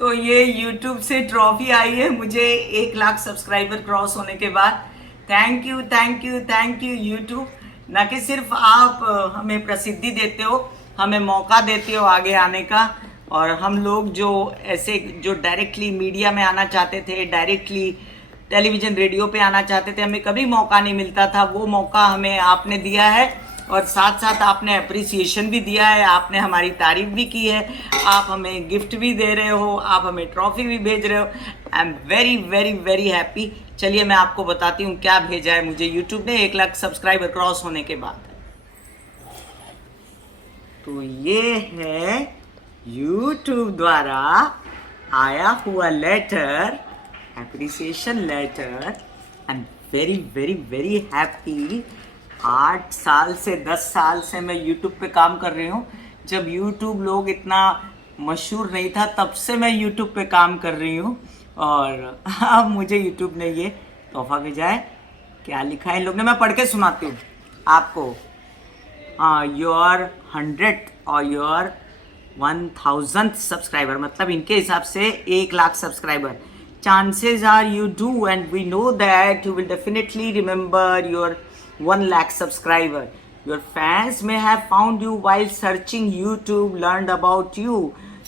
तो ये YouTube से ट्रॉफी आई है मुझे 1 लाख सब्सक्राइबर क्रॉस होने के बाद। Thank you thank you thank you YouTube. न कि सिर्फ आप हमें प्रसिद्धि देते हो, हमें मौका देते हो आगे आने का। और हम लोग जो ऐसे जो डायरेक्टली मीडिया में आना चाहते थे, डायरेक्टली टेलीविज़न रेडियो पे आना चाहते थे, हमें कभी मौका नहीं मिलता था। वो मौका हमें आपने दिया है और साथ साथ आपने अप्रिसिएशन भी दिया है, आपने हमारी तारीफ भी की है, आप हमें गिफ्ट भी दे रहे हो, आप हमें ट्रॉफी भी भेज रहे हो। आई am very very very happy. चलिए मैं आपको बताती हूँ क्या भेजा है मुझे यूट्यूब ने 1 लाख सब्सक्राइबर क्रॉस होने के बाद। तो ये है यूट्यूब द्वारा आया हुआ letter, appreciation letter. I am very very very happy. 8 साल से 10 साल से मैं यूट्यूब पे काम कर रही हूँ। जब यूट्यूब लोग इतना मशहूर नहीं था तब से मैं यूट्यूब पे काम कर रही हूँ। और अब मुझे यूट्यूब ने ये तोहफा भेजा है। क्या लिखा है इन लोग ने, मैं पढ़ के सुनाती हूँ आपको। योर 100 और योर 1000th सब्सक्राइबर, मतलब इनके हिसाब से 1 lakh subscriber. Chances are you do, and we know that you will definitely remember your 1 lakh subscriber. Your fans may have found you while searching YouTube, learned about you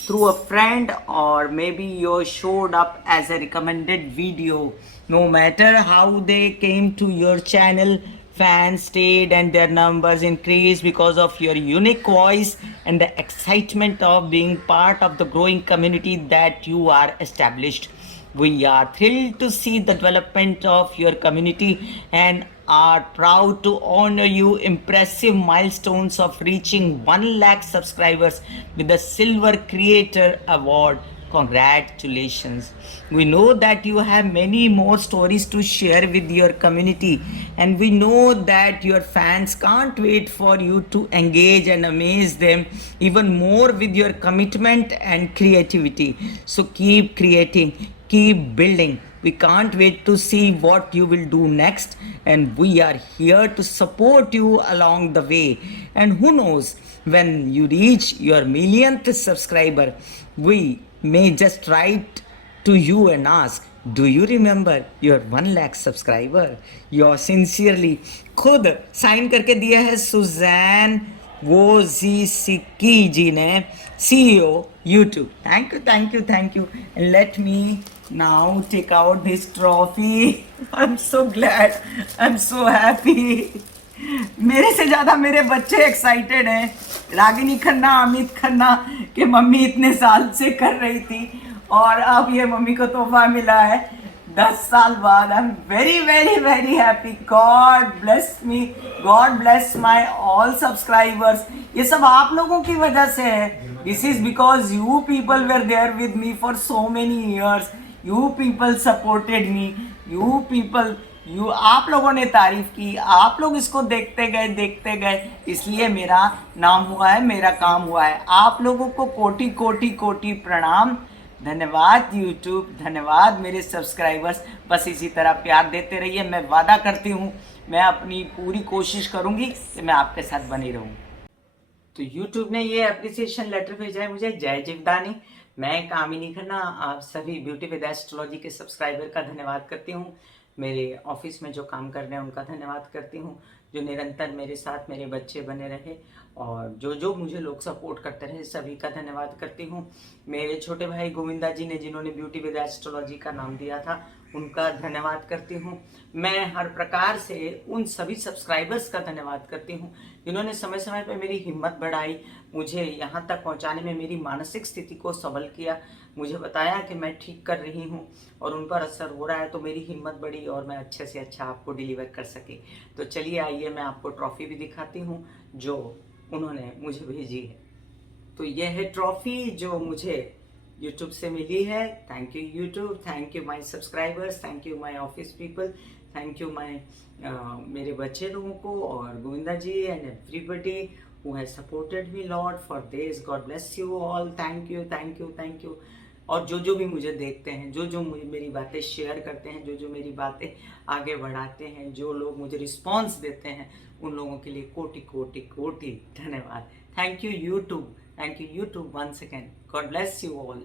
through a friend, or maybe you showed up as a recommended video. No matter how they came to your channel, fans stayed and their numbers increased because of your unique voice and the excitement of being part of the growing community that you are established. We are thrilled to see the development of your community and are proud to honor you impressive milestones of reaching 1 lakh subscribers with the Silver Creator Award. Congratulations. We know that you have many more stories to share with your community, and we know that your fans can't wait for you to engage and amaze them even more with your commitment and creativity. So keep creating, keep building. We can't wait to see what you will do next, and we are here to support you along the way. And who knows, when you reach your millionth subscriber, we may just write to you and ask, do you remember your 1 lakh subscriber? Your sincerely. खुद sign करके दिया है Suzanne वो जी सिक्की जी ने, CEO YouTube। Thank you thank you thank you. And let me now take out this trophy. I'm so glad, I'm so happy. मेरे से ज़्यादा मेरे बच्चे एक्साइटेड हैं। रागिनी खन्ना, अमित खन्ना कि मम्मी इतने साल से कर रही थी और अब ये मम्मी को तोहफा मिला है 10 साल बाद। I am very very very happy. God bless me, God bless my all subscribers. ये सब आप लोगों की वजह से है। This is because you people were there with me for so many years. You people supported me, you people, you आप लोगों ने तारीफ की, आप लोग इसको देखते गए, इसलिए मेरा नाम हुआ है, मेरा काम हुआ है। आप लोगों को कोटि कोटि कोटि प्रणाम। धन्यवाद यूट्यूब, धन्यवाद मेरे सब्सक्राइबर्स। बस इसी तरह प्यार देते रहिए। मैं वादा करती हूँ मैं अपनी पूरी कोशिश करूँगी कि मैं आपके साथ बनी रहूँ। तो यूट्यूब ने ये एप्रिसिएशन लेटर भेजा है मुझे। जय जीवदानी। मैं कामिनी खन्ना आप सभी ब्यूटी विद एस्ट्रोलॉजी के सब्सक्राइबर का धन्यवाद करती हूँ। मेरे ऑफिस में जो काम कर रहे हैं उनका धन्यवाद करती हूँ, जो निरंतर मेरे साथ मेरे बच्चे बने रहे और जो मुझे लोग सपोर्ट करते रहे, सभी का धन्यवाद करती हूँ। मेरे छोटे भाई गोविंदा जी ने, जिन्होंने ब्यूटी विद एस्ट्रोलॉजी का नाम दिया था, उनका धन्यवाद करती हूँ। मैं हर प्रकार से उन सभी सब्सक्राइबर्स का धन्यवाद करती हूँ जिन्होंने समय समय पर मेरी हिम्मत बढ़ाई, मुझे यहाँ तक पहुँचाने में मेरी मानसिक स्थिति को सबल किया, मुझे बताया कि मैं ठीक कर रही हूँ और उन पर असर हो रहा है, तो मेरी हिम्मत बढ़ी और मैं अच्छे से अच्छा आपको डिलीवर कर सके। तो चलिए आइए मैं आपको ट्रॉफ़ी भी दिखाती हूँ जो उन्होंने मुझे भेजी है। तो यह है ट्रॉफ़ी जो मुझे यूट्यूब से मिली है। Thank you YouTube, thank you my subscribers, thank you my office people, thank you my मेरे बच्चे लोगों को और Govinda ji and everybody who has supported me Lord for this. God bless you all. Thank you, thank you, thank you. और जो भी मुझे देखते हैं, जो मुझे मेरी बातें शेयर करते हैं, जो मेरी बातें आगे बढ़ाते हैं, जो लोग मुझे रिस्पॉन्स देते हैं, उन लोगों के लिए कोटि कोटि कोटि धन्यवाद। Thank you YouTube, thank you YouTube once again. God bless you all.